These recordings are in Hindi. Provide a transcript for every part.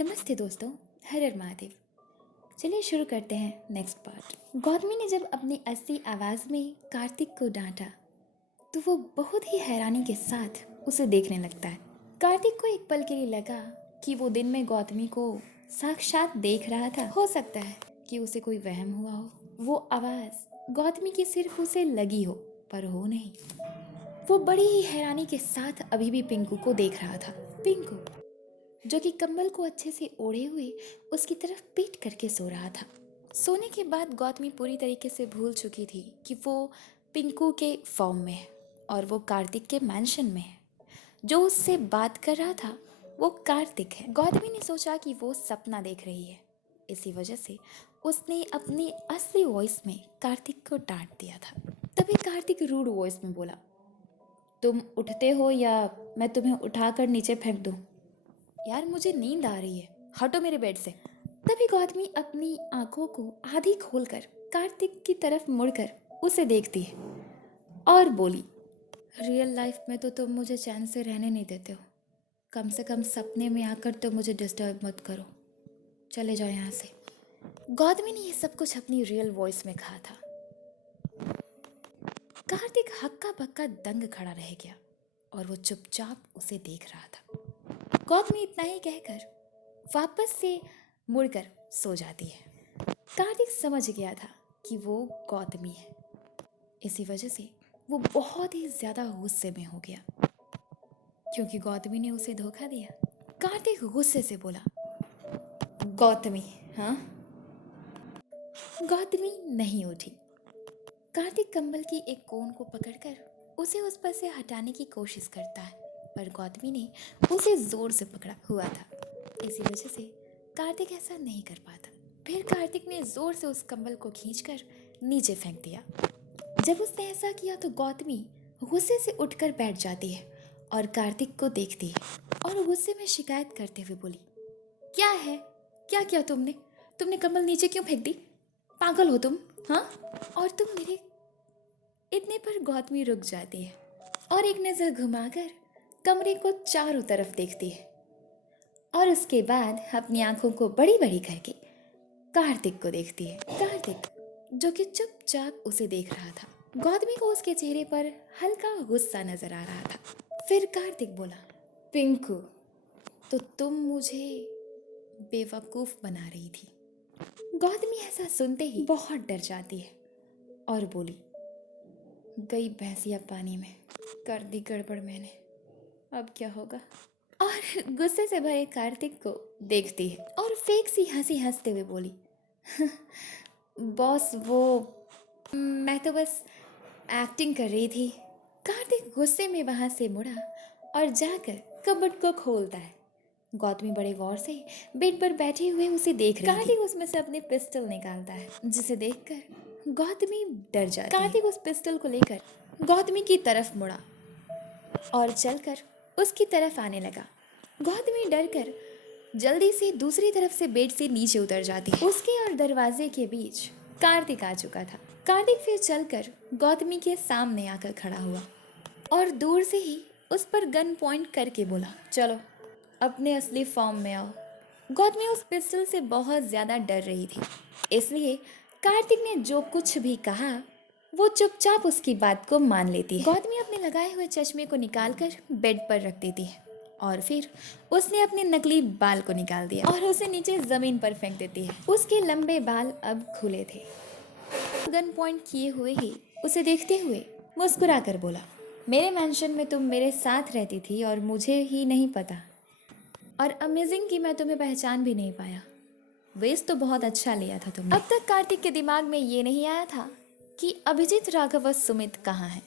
नमस्ते दोस्तों। हर हर महादेव। चलिए शुरू करते हैं नेक्स्ट पार्ट। गौतमी ने जब अपनी असली आवाज़ में कार्तिक को डांटा तो वो बहुत ही हैरानी के साथ उसे देखने लगता है। कार्तिक को एक पल के लिए लगा कि वो दिन में गौतमी को साक्षात देख रहा था। हो सकता है कि उसे कोई वहम हुआ हो। वो आवाज़ गौतमी की सिर्फ उसे लगी हो, पर हो नहीं। वो बड़ी ही हैरानी के साथ अभी भी पिंकू को देख रहा था। पिंकू जो कि कंबल को अच्छे से ओढ़े हुए उसकी तरफ पीट करके सो रहा था। सोने के बाद गौतमी पूरी तरीके से भूल चुकी थी कि वो पिंकू के फॉर्म में है और वो कार्तिक के मैंशन में है। जो उससे बात कर रहा था वो कार्तिक है। गौतमी ने सोचा कि वो सपना देख रही है, इसी वजह से उसने अपनी असली वॉइस में कार्तिक को डांट दिया था। तभी कार्तिक रूड वॉइस में बोला, तुम उठते हो या मैं तुम्हें उठाकर नीचे फेंक दूं? यार मुझे नींद आ रही है, हटो मेरे बेड से। तभी गौतमी अपनी आंखों को आधी खोलकर कार्तिक की तरफ मुड़कर उसे देखती है और बोली, रियल लाइफ में तो तुम मुझे चैन से रहने नहीं देते हो, कम से कम सपने में आकर तो मुझे डिस्टर्ब मत करो, चले जाओ यहाँ से। गौतमी ने ये सब कुछ अपनी रियल वॉइस में कहा था। कार्तिक हक्का बक्का दंग खड़ा रह गया और वो चुपचाप उसे देख रहा था। गौतमी इतना ही कहकर वापस से मुड़कर सो जाती है। कार्तिक समझ गया था कि वो गौतमी है, इसी वजह से वो बहुत ही ज़्यादा गुस्से में हो गया क्योंकि गौतमी ने उसे धोखा दिया। कार्तिक गुस्से से बोला, गौतमी? हाँ? गौतमी नहीं उठी। कार्तिक कंबल की एक कोन को पकड़कर उसे उस पर से हटाने की कोशिश करता है, पर गौतमी ने उसे जोर से पकड़ा हुआ था, इसी वजह से कार्तिक ऐसा नहीं कर पाता। फिर कार्तिक ने जोर से उस कंबल को खींचकर नीचे फेंक दिया। जब उसने ऐसा किया तो गौतमी गुस्से से उठकर बैठ जाती है और कार्तिक को देखती है और गुस्से में शिकायत करते हुए बोली, क्या है? क्या किया तुमने? तुमने कंबल नीचे क्यों फेंक दी? पागल हो तुम? हाँ? और तुम मेरे इतने पर गौतमी रुक जाती है और एक नज़र घुमाकर कमरे को चारों तरफ देखती है और उसके बाद अपनी आंखों को बड़ी बड़ी करके कार्तिक को देखती है। कार्तिक जो कि चुपचाप उसे देख रहा था। गौतमी को उसके चेहरे पर हल्का गुस्सा नजर आ रहा था। फिर कार्तिक बोला, पिंकू तो तुम मुझे बेवकूफ़ बना रही थी। गौतमी ऐसा सुनते ही बहुत डर जाती है और बोली, गई भैंसिया पानी में, कर दी गड़बड़ मैंने, अब क्या होगा? और गुस्से से भरे कार्तिक को देखती है और फेक सी हंसी हंसते हुए बोली, बॉस वो मैं तो बस एक्टिंग कर रही थी। कार्तिक गुस्से में वहां से मुड़ा और जाकर कबर्ड को खोलता है। गौतमी बड़े गौर से बेड पर बैठे हुए उसे देख रही थी। कार्तिक उसमें से अपनी पिस्टल निकालता है, जिसे देखकर गौतमी डर जाती है। कार्तिक उस पिस्टल को लेकर गौतमी की तरफ मुड़ा और चलकर उसकी तरफ आने लगा। गौतमी डरकर जल्दी से दूसरी तरफ से बेड से नीचे उतर जाती है। उसके और दरवाजे के बीच कार्तिक आ चुका था। कार्तिक फिर चलकर गौतमी के सामने आकर खड़ा हुआ और दूर से ही उस पर गन पॉइंट करके बोला, चलो अपने असली फॉर्म में आओ। गौतमी उस पिस्टल से बहुत ज़्यादा डर रही थी, इसलिए कार्तिक ने जो कुछ भी कहा वो चुपचाप उसकी बात को मान लेती है। गौतमी अपने लगाए हुए चश्मे को निकालकर बेड पर रख देती है और फिर उसने अपने नकली बाल को निकाल दिया और उसे नीचे ज़मीन पर फेंक देती है। उसके लंबे बाल अब खुले थे। गन पॉइंट किए हुए ही उसे देखते हुए मुस्कुरा कर बोला, मेरे मैंशन में तुम मेरे साथ रहती थी और मुझे ही नहीं पता, और अमेजिंग कि मैं तुम्हें पहचान भी नहीं पाया। वेस्ट तो बहुत अच्छा लिया था तुमने। अब तक कार्तिक के दिमाग में ये नहीं आया था कि अभिजीत, राघव और सुमित कहाँ हैं,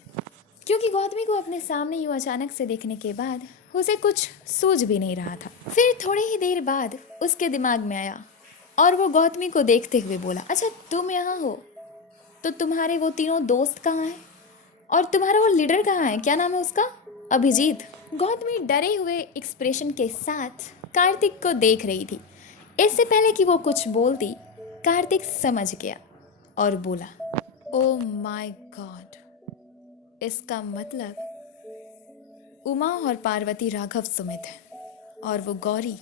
क्योंकि गौतमी को अपने सामने यूँ अचानक से देखने के बाद उसे कुछ सूझ भी नहीं रहा था। फिर थोड़ी ही देर बाद उसके दिमाग में आया और वो गौतमी को देखते हुए बोला, अच्छा तुम यहाँ हो तो तुम्हारे वो तीनों दोस्त कहाँ हैं और तुम्हारा वो लीडर कहाँ है, क्या नाम है उसका? अभिजीत। गौतमी डरे हुए एक्सप्रेशन के साथ कार्तिक को देख रही थी। इससे पहले कि वो कुछ बोलती, कार्तिक समझ गया और बोला, ओ माय गॉड, इसका मतलब उमा और पार्वती राघव सुमित है और वो गौरी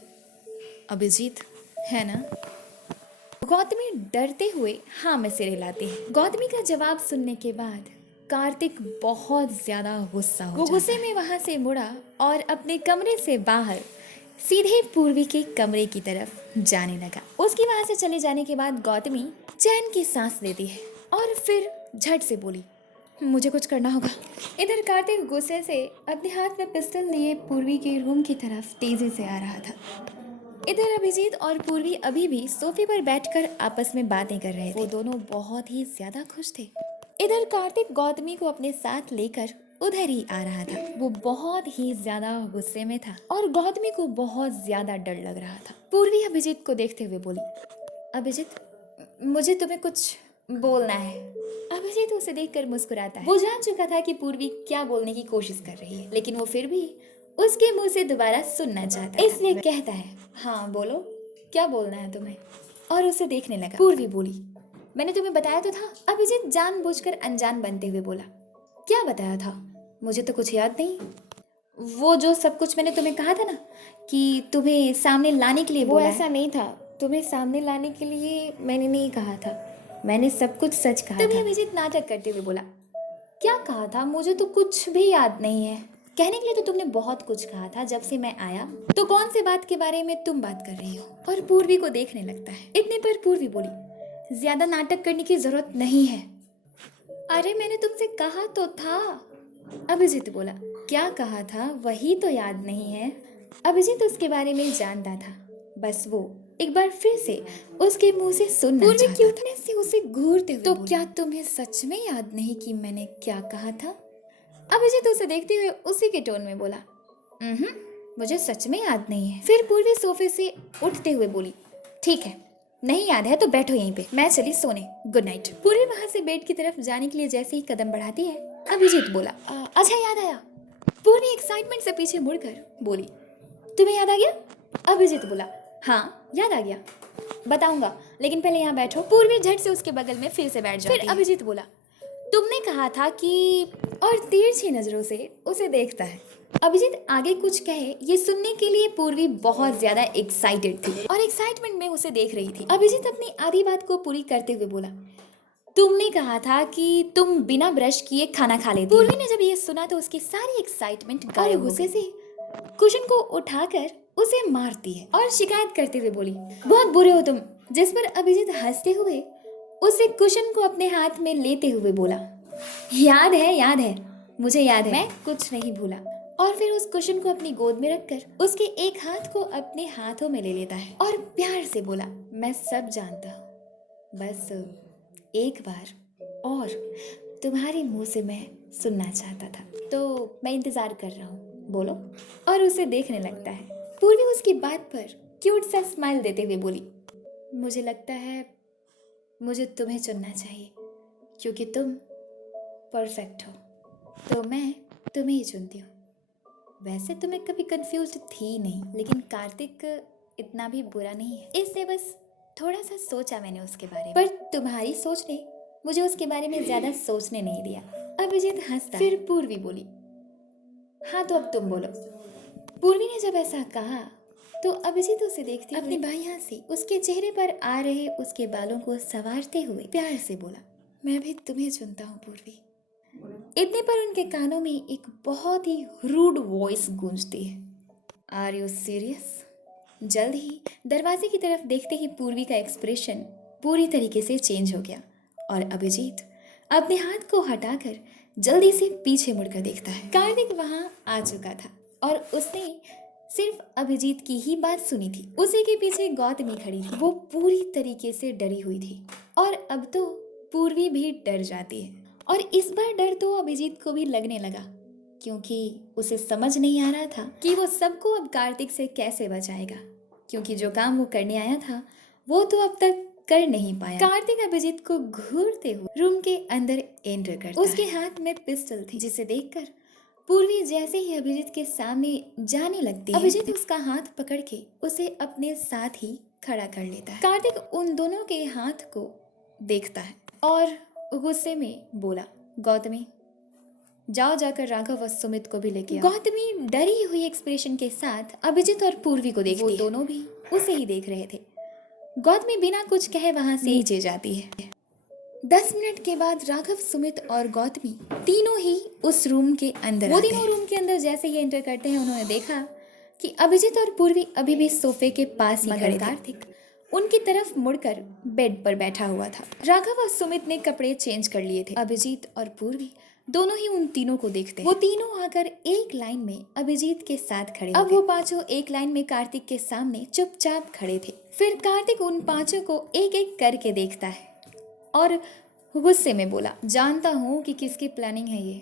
अभिजीत है ना? गौतमी डरते हुए हाँ में सिर हिलाती है। गौतमी का जवाब सुनने के बाद कार्तिक बहुत ज्यादा गुस्सा हो जाता है। वो गुस्से में वहां से मुड़ा और अपने कमरे से बाहर सीधे पूर्वी के कमरे की तरफ जाने लगा। उसकी वहां से चले जाने के बाद गौतमी चैन की सांस लेती है और फिर झट से बोली, मुझे कुछ करना होगा। इधर कार्तिक गुस्से से अपने हाथ में पिस्टल लिए पूर्वी के रूम की तरफ तेजी से आ रहा था। इधर अभिजीत और पूर्वी अभी भी सोफे पर बैठकर आपस में बातें कर रहे थे। वो दोनों बहुत ही ज्यादा खुश थे। इधर कार्तिक गौतमी को अपने साथ लेकर उधर ही आ रहा था। वो बहुत ही ज्यादा गुस्से में था और गौतमी को बहुत ज्यादा डर लग रहा था। पूर्वी अभिजीत को देखते हुए बोली, अभिजीत मुझे तुम्हें कुछ बोलना है। अभिजीत उसे देखकर मुस्कुराता है। वो जान चुका था कि पूर्वी क्या बोलने की कोशिश कर रही है, लेकिन वो फिर भी उसके मुंह से दोबारा सुनना चाहता है, इसलिए कहता है, हाँ बोलो, क्या बोलना है तुम्हें? और उसे देखने लगा। पूर्वी बोली, मैंने तुम्हें बताया तो था। अभिजीत जानबूझकर अनजान बनते हुए बोला, क्या बताया था? मुझे तो कुछ याद नहीं। वो जो सब कुछ मैंने तुम्हें कहा था ना कि तुम्हें सामने लाने के लिए बोला है। वो ऐसा नहीं था। तुम्हें सामने लाने के लिए मैंने नहीं कहा था, मैंने सब कुछ सच कहा था। तभी अभिजीत नाटक करते हुए बोला, क्या कहा था? मुझे तो कुछ भी याद नहीं है। कहने के लिए तो तुमने बहुत कुछ कहा था जब से मैं आया। तो कौन से बात के बारे में तुम बात कर रही हो? और पूर्वी को देखने लगता है। इतने पर पूर्वी बोली, ज्यादा नाटक करने की जरूरत नहीं है। अरे मैंने तुमसे कहा तो था। अभिजीत बोला, क्या कहा था वही तो याद नहीं है। अभिजीत उसके बारे में जानता था, बस वो एक बार फिर से उसके मुंह से सुनना चाहता था। पूर्वी क्यूटनेस से उसे घूरते हुए तो क्या तुम्हें सच में याद नहीं कि मैंने क्या कहा था? अभिजीत उसे देखते हुए उसी के टोन में बोला, मुझे सच में याद नहीं है। फिर पूर्वी सोफे से उठते हुए बोली, ठीक है, नहीं याद है तो बैठो यहीं पे, मैं चली सोने, गुड नाइट। पूर्वी वहां से बेड की तरफ जाने के लिए जैसे ही कदम बढ़ाती है, अभिजीत बोला, अच्छा याद आया। पूर्वी एक्साइटमेंट से पीछे मुड़कर बोली, तुम्हें याद आ गया? अभिजीत बोला, हाँ याद आ गया, बताऊंगा, लेकिन पहले यहाँ बैठो। पूर्वी झट से उसके बगल में फिर से बैठ जाती है। फिर अभिजीत बोला, तुमने कहा था कि, और तिरछी नजरों से उसे देखता है। अभिजीत आगे कुछ कहे ये सुनने के लिए पूर्वी बहुत ज्यादा एक्साइटेड थी और एक्साइटमेंट में उसे देख रही थी। अभिजीत अपनी आधी बात को पूरी करते हुए बोला, तुमने कहा था कि तुम बिना ब्रश किए खाना खा लेती। पूर्वी ने जब ये सुना तो उसकी सारी एक्साइटमेंट गायब हो गई। गुस्से से कुशन को उठाकर उसे मारती है और शिकायत करते हुए बोली, बहुत बुरे हो तुम। जिस पर अभिजीत हंसते हुए उसे कुशन को अपने हाथ में लेते हुए बोला, याद है, मुझे याद है, मैं कुछ नहीं भूला। और फिर उस कुशन को अपनी गोद में रखकर उसके एक हाथ को अपने हाथों में ले लेता है और प्यार से बोला, मैं सब जानता हूँ, बस एक बार और तुम्हारे मुंह से मैं सुनना चाहता था, तो मैं इंतजार कर रहा हूँ, बोलो। और उसे देखने लगता है। पूर्वी उसकी बात पर क्यूट सा स्माइल देते हुए बोली, मुझे लगता है मुझे तुम्हें चुनना चाहिए, क्योंकि तुम परफेक्ट हो, तो मैं तुम्हें ही चुनती हूँ। वैसे तो मैं कभी कंफ्यूज थी नहीं, लेकिन कार्तिक इतना भी बुरा नहीं है, इसलिए बस थोड़ा सा सोचा मैंने उसके बारे में। पर तुम्हारी सोच ने मुझे उसके बारे में ज्यादा सोचने नहीं दिया। अभिजीत हंसता। फिर पूर्वी बोली, हाँ तो अब तुम बोलो। पूर्वी ने जब ऐसा कहा तो अभिजीत उसे देखते अपनी बाईं से उसके चेहरे पर आ रहे उसके बालों को संवारते हुए प्यार से बोला, मैं भी तुम्हें चुनता हूँ पूर्वी। इतने पर उनके कानों में एक बहुत ही रूड वॉइस गूंजती है, आर यू सीरियस? जल्द ही दरवाजे की तरफ देखते ही पूर्वी का एक्सप्रेशन पूरी तरीके से चेंज हो गया और अभिजीत अपने हाथ को हटाकर जल्दी से पीछे मुड़कर देखता है। कार्तिक वहां आ चुका था और उसने सिर्फ अभिजीत की ही बात सुनी थी। उसी के पीछे गौतमी खड़ी थी। वो पूरी तरीके से डरी हुई थी और अब तो पूर्वी भी डर जाती है और इस बार डर तो अभिजीत को भी लगने लगा, क्योंकि उसे समझ नहीं आ रहा था कि वो सबको अब कार्तिक से कैसे बचाएगा, क्योंकि जो काम वो करने आया था वो तो अब तक कर नहीं पाया। कार्तिक अभिजीत को घूरते हुए रूम के अंदर एंटर करता उसके हाथ में पिस्टल थी, जिसे देखकर पूर्वी जैसे ही अभिजीत के सामने जाने लगती है, अभिजीत उसका हाथ पकड़ के उसे अपने साथ ही खड़ा कर लेता है। कार्तिक उन दोनों के हाथ को देखता है और गुस्से में बोला, गौतमी जाओ जाकर राघव और सुमित को भी लेके आओ। गौतमी डरी हुई एक्सप्रेशन के साथ अभिजीत और पूर्वी को देखती है। वो दोनों भी उसे ही देख रहे थे। गौतमी बिना कुछ कहे वहां से नीचे जाती है। 10 मिनट के बाद राघव, सुमित और गौतमी तीनों ही उस रूम के अंदर आते हैं। वो तीनों रूम के अंदर जैसे ही एंटर करते हैं उन्होंने देखा कि अभिजीत और पूर्वी अभी भी सोफे के पास ही खड़े थे। कार्तिक उनकी तरफ मुड़कर बेड पर बैठा हुआ था। राघव और सुमित ने कपड़े चेंज कर लिए थे। अभिजीत और पूर्वी दोनों ही उन तीनों को देखते हैं। वो तीनों आकर एक लाइन में अभिजीत के साथ खड़े। अब वो पांचों एक लाइन में कार्तिक के सामने चुपचाप खड़े थे। फिर कार्तिक उन पांचों को एक एक करके देखता है और गुस्से में बोला, जानता हूँ कि किसकी प्लानिंग है ये।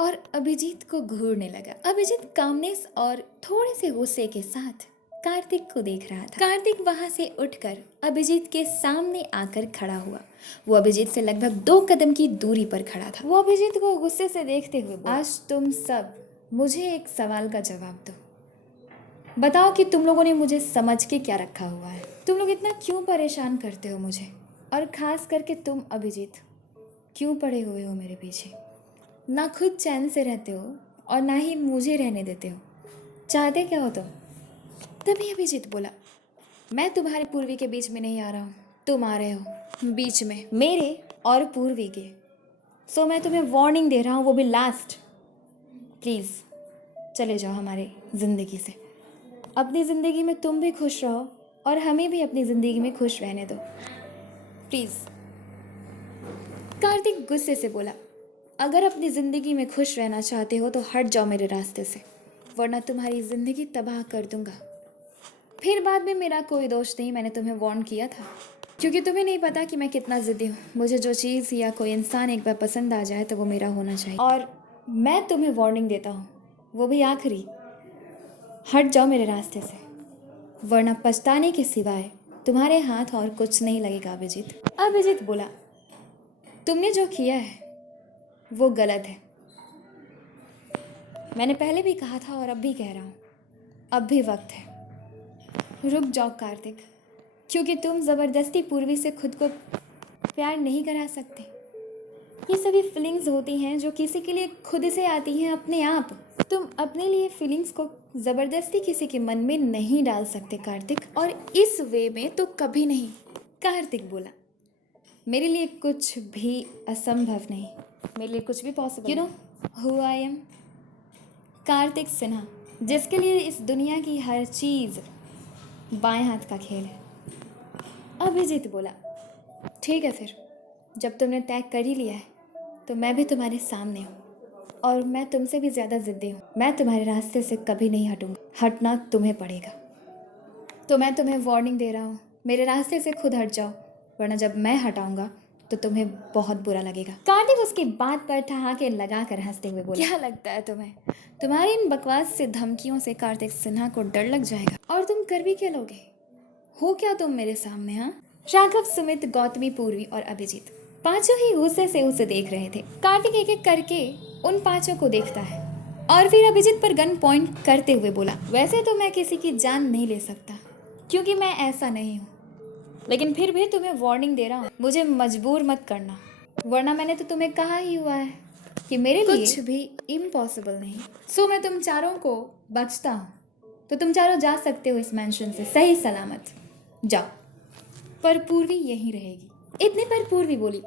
और अभिजीत को घूरने लगा। अभिजीत कामनेस और थोड़े से गुस्से के साथ कार्तिक को देख रहा था। कार्तिक वहां से उठकर अभिजीत के सामने आकर खड़ा हुआ। वो अभिजीत से लगभग 2 कदम की दूरी पर खड़ा था। वो अभिजीत को गुस्से से देखते हुए बोला, आज तुम सब मुझे एक सवाल का जवाब दो। बताओ कि तुम लोगों ने मुझे समझ के क्या रखा हुआ है। तुम लोग इतना क्यों परेशान करते हो मुझे, और खास करके तुम अभिजीत क्यों पड़े हुए हो मेरे पीछे। ना खुद चैन से रहते हो और ना ही मुझे रहने देते हो। चाहते क्या हो तुम? तभी अभिजीत बोला, मैं तुम्हारी पूर्वी के बीच में नहीं आ रहा हूँ, तुम आ रहे हो बीच में मेरे और पूर्वी के। सो मैं तुम्हें वार्निंग दे रहा हूँ, वो भी लास्ट। प्लीज़ चले जाओ हमारे ज़िंदगी से। अपनी ज़िंदगी में तुम भी खुश रहो और हमें भी अपनी ज़िंदगी में खुश रहने दो, प्लीज़। कार्तिक गुस्से से बोला, अगर अपनी ज़िंदगी में खुश रहना चाहते हो तो हट जाओ मेरे रास्ते से, वरना तुम्हारी ज़िंदगी तबाह कर दूंगा। फिर बाद में मेरा कोई दोष नहीं, मैंने तुम्हें वार्न किया था, क्योंकि तुम्हें नहीं पता कि मैं कितना ज़िद्दी हूँ। मुझे जो चीज़ या कोई इंसान एक बार पसंद आ जाए तो वो मेरा होना चाहिए। और मैं तुम्हें वार्निंग देता हूँ, वो भी आखिरी, हट जाओ मेरे रास्ते से, वरना पछताने के सिवाय तुम्हारे हाथ और कुछ नहीं लगेगा। अभिजीत बोला, तुमने जो किया है वो गलत है। मैंने पहले भी कहा था और अब भी कह रहा हूँ, अब भी वक्त है। रुक जाओ कार्तिक, क्योंकि तुम ज़बरदस्ती पूर्वी से खुद को प्यार नहीं करा सकते। ये सभी फीलिंग्स होती हैं जो किसी के लिए खुद से आती हैं अपने आप। तुम अपने लिए फीलिंग्स को ज़बरदस्ती किसी के मन में नहीं डाल सकते कार्तिक, और इस वे में तो कभी नहीं। कार्तिक बोला, मेरे लिए कुछ भी असंभव नहीं, मेरे लिए कुछ भी possible. You know who I am? Kartik Sinha, जिसके लिए इस दुनिया की हर चीज़ बाएं हाथ का खेल है। अभिजीत बोला, ठीक है, फिर जब तुमने तय कर ही लिया है तो मैं भी तुम्हारे सामने हूँ, और मैं तुमसे भी ज़्यादा ज़िद्दी हूँ। मैं तुम्हारे रास्ते से कभी नहीं हटूँगा, हटना तुम्हें पड़ेगा। तो मैं तुम्हें वार्निंग दे रहा हूँ, मेरे रास्ते से खुद हट जाओ, वरना जब मैं हटाऊँगा तो तुम्हें बहुत बुरा लगेगा। कार्तिक उसकी बात पर ठहाके लगा कर हंसते हुए बोला, क्या लगता है तुम्हें, तुम्हारी इन बकवास से धमकियों से कार्तिक सिन्हा को डर लग जाएगा, और तुम कर भी क्या लोगे? हो क्या तुम मेरे सामने? हाँ? राघव, सुमित, गौतमी, पूर्वी और अभिजीत पांचों ही गुस्से से उसे देख रहे थे। कार्तिक एक एक करके उन पांचों को देखता है और फिर अभिजीत पर गन पॉइंट करते हुए बोला, वैसे तो मैं किसी की जान नहीं ले सकता क्योंकि मैं ऐसा नहीं हूँ, लेकिन फिर भी तुम्हें वार्निंग दे रहा हूँ, मुझे मजबूर मत करना, वरना मैंने तो तुम्हें कहा ही हुआ है कि मेरे लिए कुछ भी इम्पॉसिबल नहीं। सो मैं तुम चारों को बख्शता हूँ, तो तुम चारों जा सकते हो इस मैंशन से सही सलामत, जाओ। पर पूर्वी यहीं रहेगी। इतने पर पूर्वी बोली,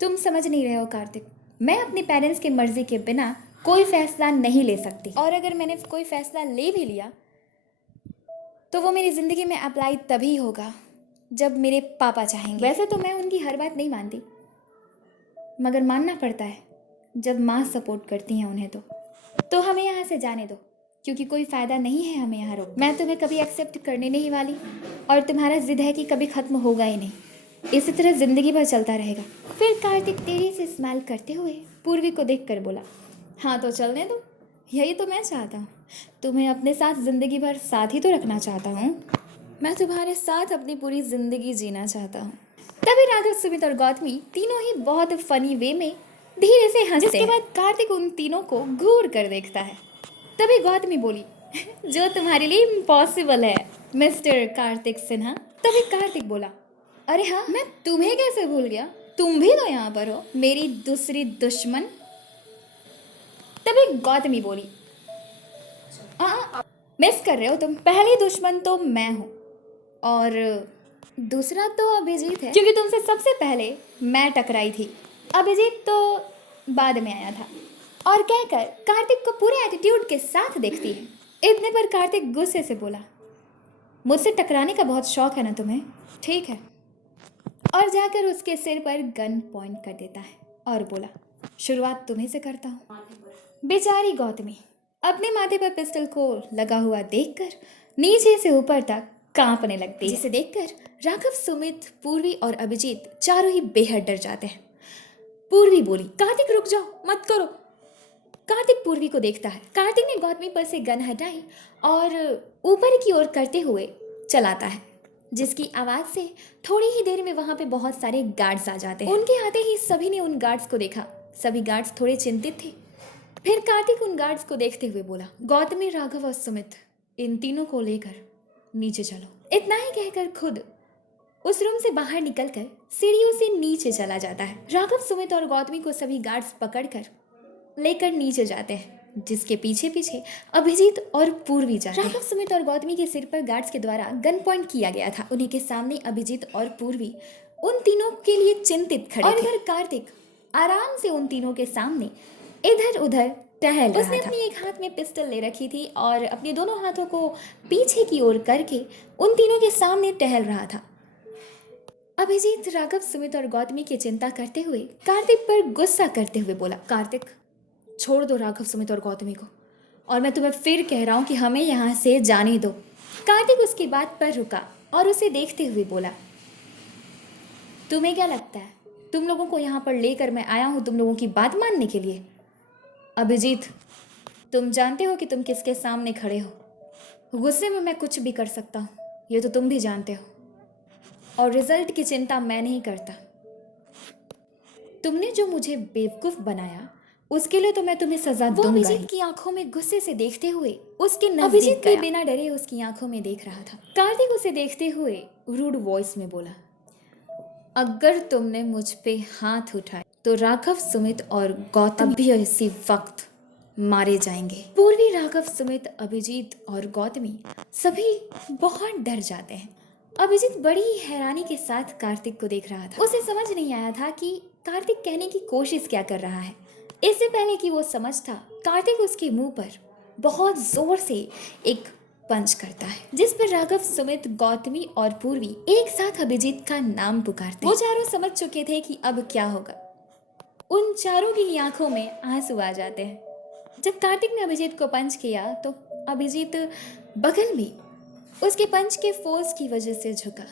तुम समझ नहीं रहे हो कार्तिक, मैं अपने पेरेंट्स की मर्जी के बिना कोई फैसला नहीं ले सकती, और अगर मैंने कोई फैसला ले भी लिया तो वो मेरी ज़िंदगी में अप्लाई तभी होगा जब मेरे पापा चाहेंगे। वैसे तो मैं उनकी हर बात नहीं मानती, मगर मानना पड़ता है जब माँ सपोर्ट करती हैं उन्हें। तो हमें यहाँ से जाने दो, क्योंकि कोई फ़ायदा नहीं है हमें यहाँ रोक। मैं तुम्हें कभी एक्सेप्ट करने नहीं वाली, और तुम्हारा ज़िद है कि कभी ख़त्म होगा ही नहीं, इसी तरह ज़िंदगी भर चलता रहेगा। फिर कार्तिक तेजी से स्माइल करते हुए पूर्वी को देख कर बोला, हाँ तो चलने दो, यही तो मैं चाहता हूँ, तुम्हें अपने साथ ज़िंदगी भर साथ ही तो रखना चाहता हूँ। मैं तुम्हारे साथ अपनी पूरी ज़िंदगी जीना चाहता हूँ। तभी राघव, सुमित और गौतमी तीनों ही बहुत फनी वे में धीरे से हंसते। जिसके बाद कार्तिक उन तीनों को घूर कर देखता है। तभी गौतमी बोली, जो तुम्हारे लिए इम्पॉसिबल है मिस्टर कार्तिक सिन्हा। तभी कार्तिक बोला, अरे हाँ, मैं तुम्हें कैसे भूल गया, तुम भी तो यहाँ पर हो, मेरी दूसरी दुश्मन। तभी गौतमी बोली, मिस कर रहे हो तुम। पहली दुश्मन तो मैं हूँ और दूसरा तो अभिजीत है, क्योंकि तुमसे सबसे पहले मैं टकराई थी। अभिजीत तो बाद में आया था। और कहकर कार्तिक को पूरे एटीट्यूड के साथ देखती है। इतने पर कार्तिक गुस्से से बोला, मुझसे टकराने का बहुत शौक है ना तुम्हें, ठीक है। और जाकर उसके सिर पर गन पॉइंट कर देता है और बोला, शुरुआत तुम्हें से करता हूँ। बेचारी गौतमी अपने माथे पर पिस्टल को लगा हुआ देखकर नीचे से ऊपर तक कांपने लगती है, जिसे देखकर राघव, सुमित, पूर्वी और अभिजीत चारों ही बेहद डर जाते हैं। पूर्वी बोली, कार्तिक रुक जाओ, मत करो। कार्तिक पूर्वी को देखता है। कार्तिक ने गौतमी पर से गन हटाई और ऊपर की ओर करते हुए चलाता है, जिसकी आवाज से थोड़ी ही देर में वहां पे बहुत सारे गार्ड्स आ जाते हैं। उनके आते ही सभी ने उन गार्ड्स को देखा। सभी गार्ड्स थोड़े चिंतित थे। फिर कार्तिक उन गार्ड्स को देखते हुए बोला, गौतमी, राघव और सुमित, इन तीनों को लेकर नीचे चलो। इतना ही कहकर खुद उस रूम से बाहर निकलकर सीढ़ियों से नीचे चला जाता है। राघव, सुमित और गौतमी को सभी गार्ड्स पकड़कर लेकर नीचे जाते हैं, जिसके पीछे पीछे अभिजीत और पूर्वी जाते हैं। राघव, सुमित और गौतमी के सिर पर गार्ड्स के द्वारा गन पॉइंट किया गया था। उन्हीं के सामने अभिजीत और पूर्वी उन तीनों के लिए चिंतित खड़े थे। और इधर कार्तिक आराम से उन तीनों के सामने इधर उधर टहल रहा था। उसने अपनी एक हाथ में पिस्टल ले रखी थी और अपने दोनों हाथों को पीछे की ओर करके उन तीनों के सामने टहल रहा था। अभिजीत राघव, सुमित और गौतमी की चिंता करते हुए कार्तिक पर गुस्सा करते हुए बोला, कार्तिक, छोड़ दो राघव, सुमित और गौतमी को, और मैं तुम्हें फिर कह रहा हूँ कि हमें यहाँ से जाने दो। कार्तिक उसकी बात पर रुका और उसे देखते हुए बोला, तुम्हें क्या लगता है तुम लोगों को यहाँ पर लेकर मैं आया हूँ तुम लोगों की बात मानने के लिए? अभिजीत, तुम जानते हो कि तुम किसके सामने खड़े हो। गुस्से में मैं कुछ भी कर सकता हूँ, ये तो तुम भी जानते हो, और रिजल्ट की चिंता मैं नहीं करता। तुमने जो मुझे बेवकूफ बनाया उसके लिए तो मैं तुम्हें सजा दूंगा। अभिजीत की आंखों में गुस्से से देखते हुए उसके नजदीक अभिजीत भी बिना डरे उसकी आंखों में देख रहा था। कार्तिक उसे देखते हुए रूड वॉइस में बोला, अगर तुमने मुझ पे हाथ उठाए तो राघव, सुमित और गौतम भी इसी वक्त मारे जाएंगे। पूर्वी, राघव, सुमित, अभिजीत और गौतमी सभी बहुत डर जाते हैं। अभिजीत बड़ी ही हैरानी के साथ कार्तिक को देख रहा था। उसे समझ नहीं आया था कि कार्तिक कहने की कोशिश क्या कर रहा है। इससे पहले कि वो समझता, कार्तिक उसके मुंह पर बहुत जोर से एक पंच करता है, जिस पर राघव, सुमित, गौतमी और पूर्वी एक साथ अभिजीत का नाम पुकारते हैं। वो चारों समझ चुके थे कि अब क्या होगा। उन चारों की आंखों में आंसू आ जाते हैं। जब कार्तिक ने अभिजीत को पंच किया तो अभिजीत बगल में उसके पंच के फोर्स की वजह से झुका।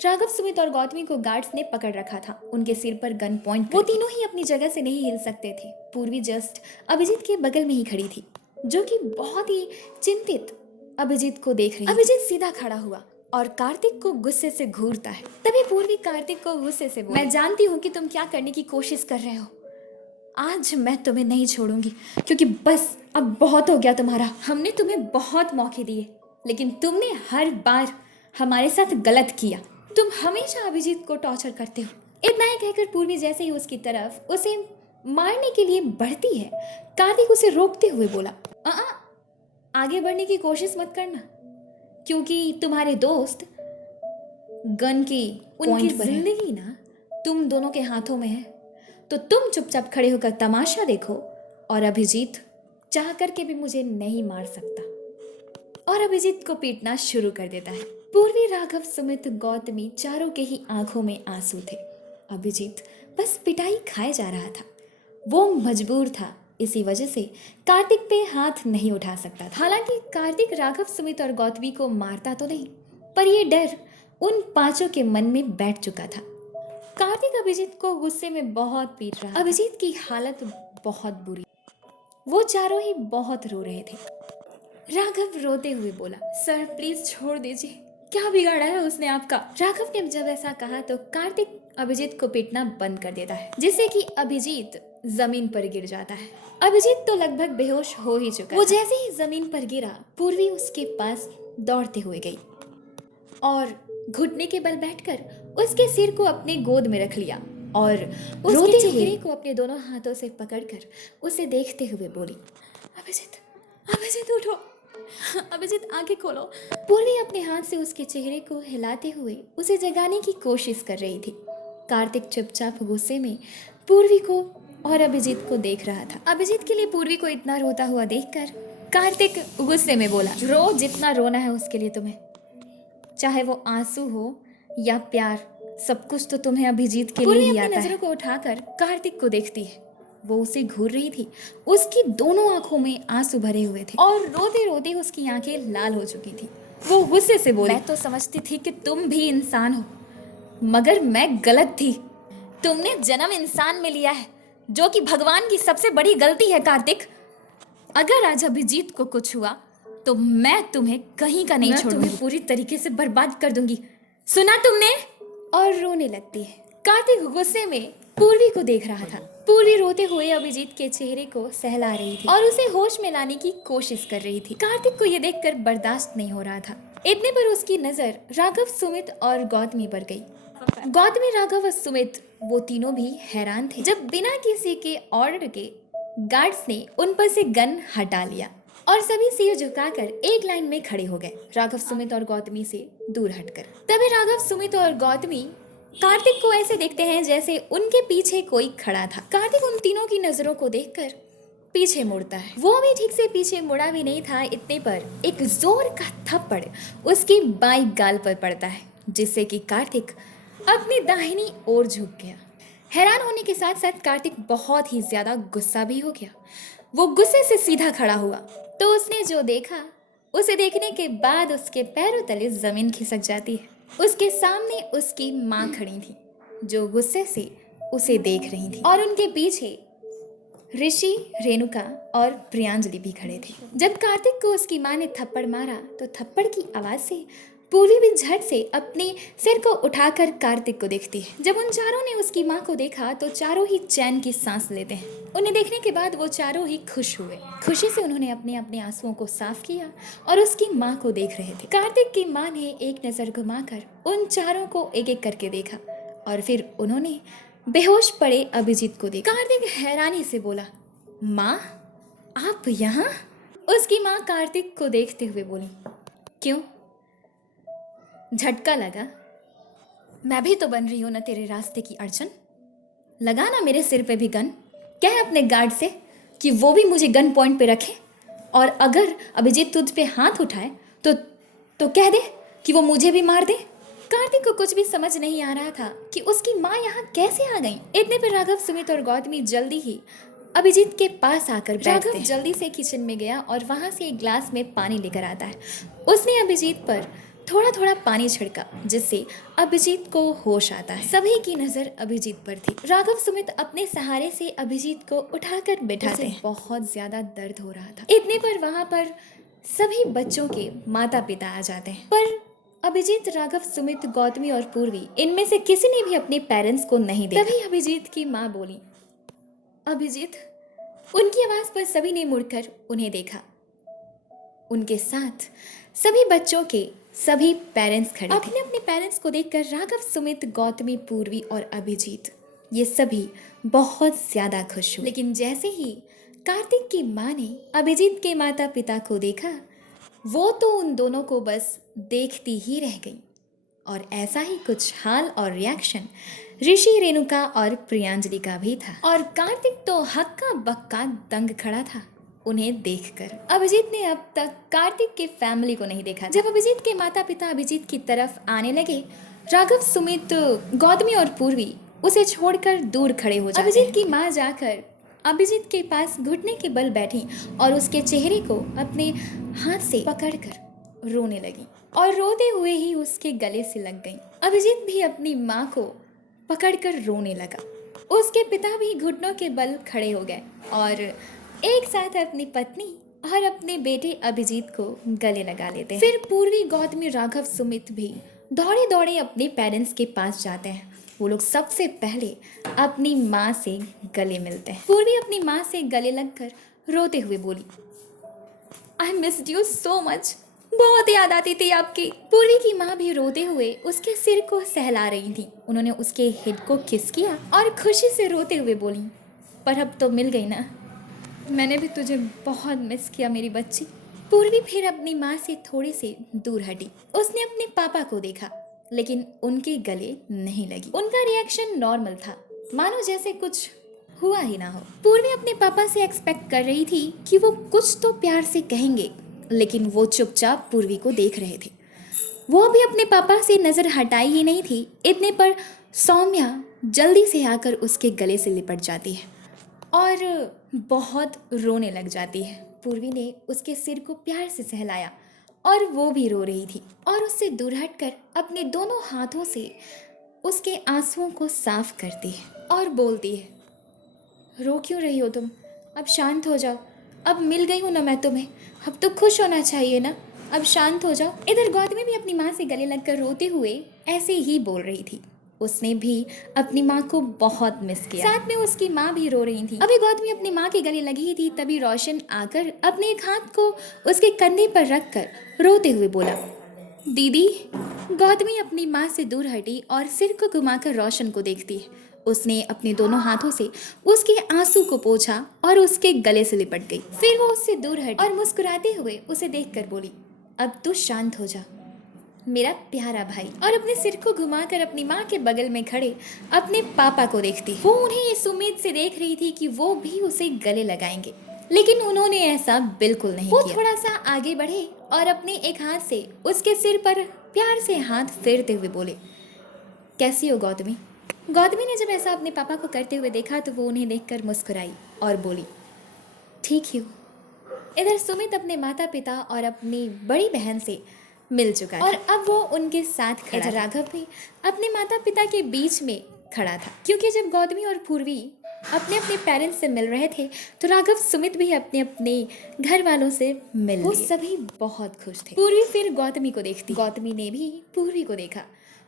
राघव, सुमित और गौतमी को गार्ड्स ने पकड़ रखा था, उनके सिर पर गन पॉइंट। वो तीनों ही अपनी जगह से नहीं हिल सकते थे। पूर्वी जस्ट अभिजीत के बगल में ही खड़ी थी, जो कि बहुत ही चिंतित अभिजीत को देख रही। अभिजीत सीधा खड़ा हुआ और कार्तिक को गुस्से से घूरता है। तभी पूर्वी कार्तिक को गुस्से से बोली, मैं जानती हूँ कि तुम क्या करने की कोशिश कर रहे हो। आज मैं तुम्हें नहीं छोड़ूंगी, क्योंकि बस अब बहुत हो गया तुम्हारा। हमने तुम्हें बहुत मौके दिए, लेकिन तुमने हर बार हमारे साथ गलत किया। तुम हमेशा अभिजीत को टॉर्चर करते हो। इतना ही कहकर पूर्वी जैसे ही उसकी तरफ उसे मारने के लिए बढ़ती है, कार्तिक उसे रोकते हुए बोला, आगे बढ़ने की कोशिश मत करना, क्योंकि तुम्हारे दोस्त गन की उनकी जिंदगी ना तुम दोनों के हाथों में है। तो तुम चुपचाप खड़े होकर तमाशा देखो, और अभिजीत चाह करके भी मुझे नहीं मार सकता। और अभिजीत को पीटना शुरू कर देता है। पूर्वी, राघव, सुमित, गौतमी चारों के ही आंखों में आंसू थे। अभिजीत बस पिटाई खाए जा रहा था। वो मजबूर था, इसी वजह से कार्तिक पे हाथ नहीं उठा सकता था। हालांकि कार्तिक राघव, सुमित और गौतमी को मारता तो नहीं, पर ये डर उन पांचों के मन में बैठ चुका था। कार्तिक अभिजीत को गुस्से में बहुत पीट रहा। अभिजीत की हालत बहुत बुरी, वो चारों ही बहुत रो रहे थे। राघव रोते हुए बोला, सर प्लीज छोड़ दीजिए, क्या बिगाड़ा है उसने आपका। राघव ने जब ऐसा कहा तो कार्तिक अभिजीत को पीटना बंद कर देता है, जिससे कि अभिजीत जमीन पर गिर जाता है। अभिजीत तो लगभग बेहोश हो ही चुका। वो जैसे ही जमीन पर गिरा, पूर्वी उसके पास दौड़ते हुए गई और घुटने के बल बैठकर उसके सिर को अपने गोद में रख लिया और उसके रोते चेहरे हुए को अपने दोनों हाथों से पकड़कर उसे देखते हुए बोली, अभिजीत, अभिजीत उठो, अभिजीत आंखें खोलो। पूर्वी अपने हाथ से उसके चेहरे को हिलाते हुए उसे जगाने की कोशिश कर रही थी। कार्तिक चुपचाप गुस्से में पूर्वी को और अभिजीत को देख रहा था। अभिजीत के लिए पूर्वी को इतना रोता हुआ देखकर कार्तिक गुस्से में बोला, रो जितना रोना है उसके लिए तुम्हें, चाहे वो आंसू हो या प्यार, सब कुछ तो तुम्हें अभिजीत के लिए ही आता है। पूर्वी नजरों को उठाकर कार्तिक को देखती है। वो उसे घूर रही थी। उसकी दोनों आंखों में आंसू भरे हुए थे और रोते रोते उसकी आंखें लाल हो चुकी थी। वो गुस्से से बोली, मैं तो समझती थी कि तुम भी इंसान हो, मगर मैं गलत थी। तुमने जन्म इंसान में लिया है, जो कि भगवान की सबसे बड़ी गलती है। कार्तिक, अगर आज अभिजीत को कुछ हुआ तो मैं तुम्हें कहीं का नहीं छोड़ूंगी, तुम्हें पूरी तरीके से बर्बाद कर दूंगी, सुना तुमने? और रोने लगती है। कार्तिक गुस्से में पूर्वी को देख रहा था। पूर्वी रोते हुए अभिजीत के चेहरे को सहला रही थी और उसे होश में लाने की कोशिश कर रही थी। कार्तिक को यह देखकर बर्दाश्त नहीं हो रहा था। इतने पर उसकी नजर राघव, सुमित और गौतमी पर गई। गौतमी, राघव और सुमित, वो तीनों भी हैरान थे जब बिना किसी के ऑर्डर के गार्ड्स ने उन पर से गन हटा लिया और सभी सिर झुकाकर एक लाइन में खड़े हो गए, राघव, सुमित और गौतमी से दूर हटकर। तभी राघव, सुमित और गौतमी कार्तिक को ऐसे देखते हैं जैसे उनके पीछे कोई खड़ा था। कार्तिक उन तीनों की नजरों को देखकर पीछे मुड़ता है। वो भी ठीक से पीछे मुड़ा भी नहीं था, इतने पर एक जोर का थप्पड़ उसकी बाईं गाल पर पड़ता है, जिससे कि कार्तिक अपनी दाहिनी ओर झुक गया। हैरान होने के साथ साथ कार्तिक बहुत ही ज्यादा गुस्सा भी हो गया। वो गुस्से से सीधा खड़ा हुआ तो उसने जो देखा, उसे देखने के बाद उसके पैरों तले जमीन खिसक जाती है। उसके सामने उसकी माँ खड़ी थी, जो गुस्से से उसे देख रही थी और उनके पीछे ऋषि, रेणुका और प्रियांजलि भी खड़े थे। जब कार्तिक को उसकी माँ ने थप्पड़ मारा तो थप्पड़ की आवाज से पूर्वी भी झट से अपने सिर को उठाकर कार्तिक को देखती है। जब उन चारों ने उसकी माँ को देखा तो चारों ही चैन की सांस लेते हैं। उन्हें देखने के बाद वो चारों ही खुश हुए। खुशी से उन्होंने अपने अपने आंसुओं को साफ किया और उसकी माँ को देख रहे थे। कार्तिक की माँ ने एक नजर घुमाकर उन चारों को एक एक करके देखा और फिर उन्होंने बेहोश पड़े अभिजीत को देखा। कार्तिक हैरानी से बोला, माँ, आप यहाँ? उसकी माँ कार्तिक को देखते हुए बोली, क्यों, झटका लगा? मैं भी तो बन रही हूं ना तेरे रास्ते की अड़चन। लगा ना मेरे सिर पे भी गन। कह अपने गार्ड से कि वो भी मुझे गन पॉइंट पे रखे, और अगर अभिजीत तुझ पे हाथ उठाए तो कह दे कि वो मुझे भी मार दे। कार्तिक को कुछ भी समझ नहीं आ रहा था कि उसकी माँ यहाँ कैसे आ गई। इतने पर राघव, सुमित और गौतमी जल्दी ही अभिजीत के पास आकर बैठते हैं। राघव जल्दी से किचन में गया और वहां से एक ग्लास में पानी लेकर आता है। उसने अभिजीत पर थोड़ा थोड़ा पानी छिड़का, जिससे अभिजीत को होश आता है। सभी की नजर अभिजीत पर थी। राघव, सुमित अपने सहारे से अभिजीत को उठाकर बैठाते हैं। बहुत ज्यादा दर्द हो रहा था। इतने पर वहां पर सभी बच्चों के माता पिता आ जाते हैं, पर अभिजीत, राघव, सुमित, गौतमी और पूर्वी, इनमें से किसी ने भी अपने पेरेंट्स को नहीं देखा। तभी अभिजीत की माँ बोली, अभिजीत। उनकी आवाज पर सभी ने मुड़कर उन्हें देखा। उनके साथ सभी बच्चों के सभी पेरेंट्स खड़े थे। अपने अपने पेरेंट्स को देखकर राघव, सुमित, गौतमी, पूर्वी और अभिजीत, ये सभी बहुत ज्यादा खुश हुए। लेकिन जैसे ही कार्तिक की माँ ने अभिजीत के माता पिता को देखा, वो तो उन दोनों को बस देखती ही रह गई। और ऐसा ही कुछ हाल और रिएक्शन ऋषि, रेणुका और प्रियांजलि का भी था। और कार्तिक तो हक्का बक्का दंग खड़ा था उन्हें देखकर। अभिजीत ने अब तक कार्तिक के फैमिली को नहीं देखा। जब अभिजीत के माता पिता अभिजीत की तरफ आने लगे, राघव, सुमित, गौतमी और पूर्वी उसे छोड़कर दूर खड़े हो जाते। अभिजीत की माँ जाकर अभिजीत के पास घुटने के बल बैठी और उसके चेहरे को अपने हाथ से पकड़कर रोने लगी और रोते हुए ही उसके गले से लग गई। अभिजीत भी अपनी माँ को पकड़कर रोने लगा। उसके पिता भी घुटनों के बल खड़े हो गए और एक साथ अपनी पत्नी और अपने बेटे अभिजीत को गले लगा लेते हैं। फिर पूर्वी, गौतमी, राघव, सुमित भी दौड़े दौड़े अपने पेरेंट्स के पास जाते हैं। वो लोग सबसे पहले अपनी माँ से गले मिलते हैं। पूर्वी अपनी माँ से गले लगकर रोते हुए बोली, I missed you so much. बहुत याद आती थी आपकी। पूर्वी की माँ भी रोते हुए उसके सिर को सहला रही थी। उन्होंने उसके हेड को किस किया और खुशी से रोते हुए बोली, पर अब तो मिल गई ना, मैंने भी तुझे बहुत मिस किया मेरी बच्ची। पूर्वी फिर अपनी माँ से थोड़ी सी दूर हटी। उसने अपने पापा को देखा, लेकिन उनके गले नहीं लगी। उनका रिएक्शन नॉर्मल था, मानो जैसे कुछ हुआ ही ना हो। पूर्वी अपने पापा से एक्सपेक्ट कर रही थी कि वो कुछ तो प्यार से कहेंगे, लेकिन वो चुपचाप पूर्वी को देख रहे थे। वो अभी अपने पापा से नजर हटाई ही नहीं थी, इतने पर सौम्या जल्दी से आकर उसके गले से लिपट जाती है और बहुत रोने लग जाती है। पूर्वी ने उसके सिर को प्यार से सहलाया और वो भी रो रही थी और उससे दूर हटकर अपने दोनों हाथों से उसके आंसुओं को साफ करती है और बोलती है, रो क्यों रही हो तुम? अब शांत हो जाओ। अब मिल गई हूँ ना मैं तुम्हें, अब तो खुश होना चाहिए ना, अब शांत हो जाओ। इधर गौतमी भी अपनी माँ से गले लगकर रोते हुए ऐसे ही बोल रही थी। उसने भी अपनी माँ को बहुत मिस किया। साथ में उसकी माँ भी रो रही थी। अभी गौतमी अपनी माँ के गले लगी ही थी, तभी रोशन आकर अपने एक हाथ को उसके कंधे पर रखकर रोते हुए बोला, दीदी। गौतमी अपनी माँ से दूर हटी और सिर को घुमाकर रोशन को देखती है। उसने अपने दोनों हाथों से उसके आंसू को पोंछा और उसके गले से लिपट गई। फिर वो उससे दूर हटी और मुस्कुराते हुए उसे देखकर बोली, अब तू शांत हो जा मेरा प्यारा भाई। और अपने सिर को घुमाकर अपनी माँ के बगल में खड़े अपने पापा को देखती। वो उन्हें इस उम्मीद से देख रही थी कि वो भी उसे गले लगाएंगे, लेकिन उन्होंने ऐसा बिल्कुल नहीं किया। वो थोड़ा सा आगे बढ़े और अपने एक हाथ से उसके सिर पर प्यार से हाथ फेरते हुए बोले, कैसी हो गौतमी? गौतमी ने जब ऐसा अपने पापा को करते हुए देखा तो वो उन्हें देखकर मुस्कुराई और बोली, ठीक ही हूँ। इधर सुमित अपने माता पिता और अपनी बड़ी बहन से मिल चुका था और अब वो उनके साथ खड़ा था। राघव भी अपने माता पिता के बीच में खड़ा था, क्योंकि जब गौतमी और पूर्वी अपने अपने पेरेंट्स से मिल रहे थे तो राघव सुमित भी अपने अपने घर वालों से मिल वो सभी बहुत खुश थे। पूर्वी फिर गौतमी को देखती, गौतमी ने भी पूर्वी को देखा।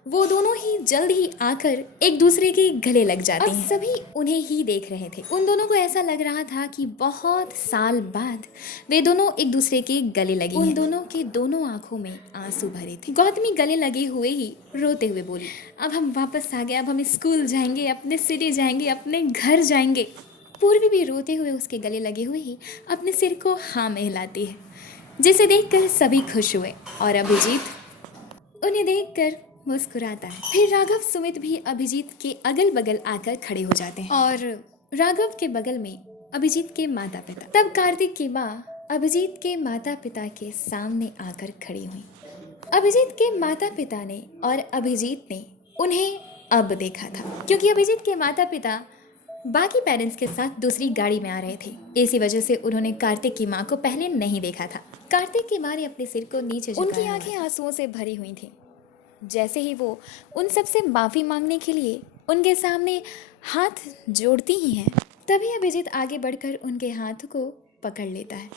वो दोनों ही जल्द ही आकर एक दूसरे के गले लग जाते हैं। सभी उन्हें ही देख रहे थे। उन दोनों को ऐसा लग रहा था कि बहुत साल बाद वे दोनों एक दूसरे के गले लगे हैं। उन दोनों के दोनों आंखों में आंसू भरे थे। गौतमी गले लगे हुए ही रोते हुए बोली, अब हम वापस आ गए, अब हम स्कूल जाएंगे, अपने सिटी जाएंगे, अपने घर जाएंगे। पूर्वी भी रोते हुए उसके गले लगे हुए ही अपने सिर को हाँ में हिलाती है, जिसे देखकर सभी खुश हुए और अभिजीत उन्हें देखकर मुस्कुराता है। फिर राघव सुमित भी अभिजीत के अगल बगल आकर खड़े हो जाते हैं और राघव के बगल में अभिजीत के माता पिता। तब कार्तिक की माँ अभिजीत के माता पिता के सामने आकर खड़ी हुई। अभिजीत के माता पिता ने और अभिजीत ने उन्हें अब देखा था, क्योंकि अभिजीत के माता पिता बाकी पेरेंट्स के साथ दूसरी गाड़ी में आ रहे थे। इसी वजह से उन्होंने कार्तिक की माँ को पहले नहीं देखा था। कार्तिक की माँ ने अपने सिर को नीचे झुकाया। उनकी आंखें आंसुओं से भरी हुई थी। जैसे ही वो उन सबसे माफ़ी मांगने के लिए उनके सामने हाथ जोड़ती ही हैं, तभी अभिजीत आगे बढ़कर उनके हाथ को पकड़ लेता है